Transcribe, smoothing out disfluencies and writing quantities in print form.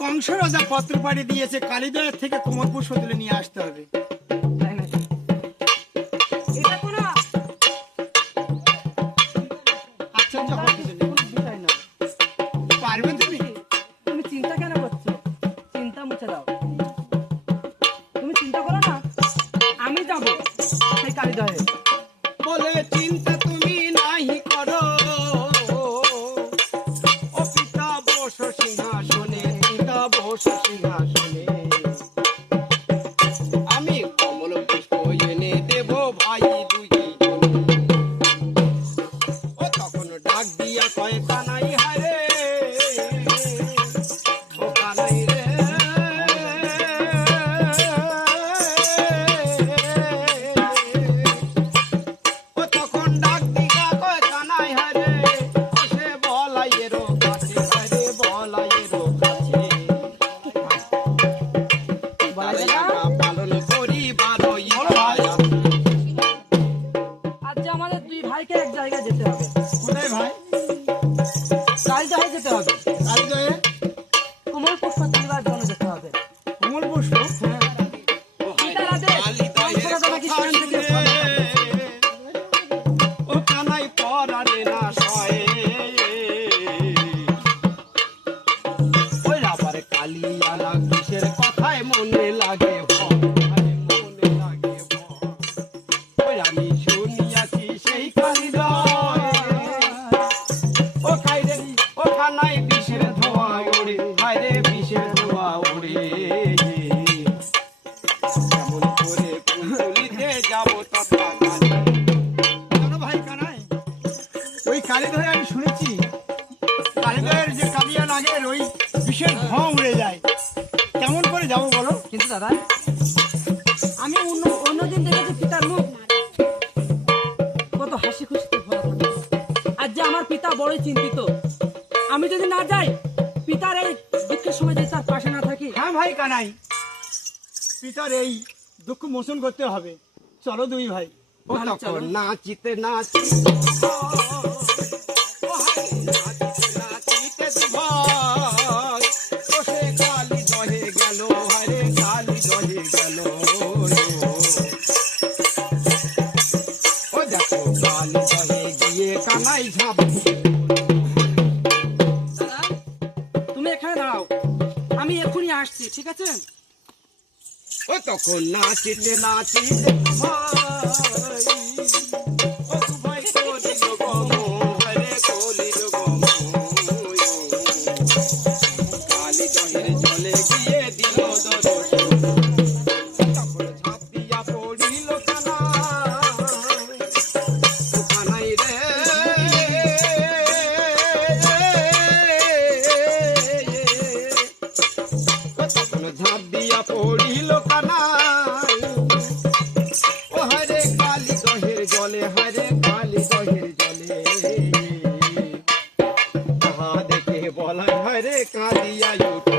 কংসরাজা পত্র পাঠিয়ে দিয়েছে কালিদয়ের থেকে কোমল পুষ্প তুলে নিয়ে আসতে হবে। পারবে তুমি? তুমি চিন্তা কেন করছো? চিন্তা মুছে দাও। তুমি চিন্তা করো না, আমি যাবো সেই কালিদয়ে। বলে চিন্তা তুমি নাহি করো, ও পিতা বস সিংহাসনে, পিতা বস সিংহাসনে। আমি কমল পুষ্প এনে দেব ভাই দুইজন। ও তখন ডাক দিয়া কয় কানাই হারে, ও কানাই রে। ও তখন ডাক দিয়া কয় কানাই হারে, ও সে বলাইয়েরও কাছে, হারে বলাইয়েরও কাছে। পালন করি বারোই পায়া। আজ আমাদের দুই ভাইকে এক জায়গায় যেতে হবে। কোথায় ভাই? কালিদয়ে যেতে হবে। কালিদয়ে কোমল পুষ্প তুলিবার জন্য যেতে হবে। কোমল পুষ্প? পিতার আদেশ, কংসরাজা নাকি সেখান থেকে ও কানাই পরারে না সয়ে। ওই আবার কালিয়ালা কিসের কথায় মনে লাগে ভয়, মনে লাগে ভয়। ওই আমি শুনিয়াছি সেই কালিদয়, ও কাইরে ও কানাই বিষের ধোয়া ওড়ে, হায়রে বিষের ধোয়া ওড়ে। কেমন করে পুতুলিতে যাবো তথা কালী। জানো ভাই কানাই, ওই কালিদয়ে আমি শুনেছি কালিদয়ের যে কালিয়া লাগে ওই বিষের ধোঁয়া উড়ে যায়। কেমন করে যাবো বলো? কিন্তু দাদা, আমি অন্যদিন দেখেছি পিতার মুখ কত হাসি খুশিতে ভরা থাকে। আজ যে আমার পিতা বড়ই চিন্তিত। আমি যদি না যাই, পিতার এই দুঃখের সময় যদি তার পাশে না থাকি। হ্যাঁ ভাই কানাই, পিতার এই দুঃখ মোচন করতে হবে। চলো দুই ভাই। ও ভালো, চলো। তখন নাচিতে নাচিতে ভাই, ও সে কালিদয়ে গেল, হারে কালিদয়ে গেল। ও দেখো কালিদয়ে গিয়ে কানাই ঝাঁপ। দাদা, তুমি এখানে দাঁড়াও, আমি এক্ষুনি আসছি, ঠিক আছে? ও তখন নাচিতে নাচিতে ভাই, ও ভাই কলিল গম, হরে কলিল গম। কালিদয়ের জলে গিয়ে দিল দর্শন। তখন ঝাঁপ দিয়া পড়িল কানাই, ও কানাই রে। ও তখন ঝাঁপ দিয়া পড়িল কানাই, ও হরে কালিদয়ে বলাই হয় রে কাঁদিয়া উঠি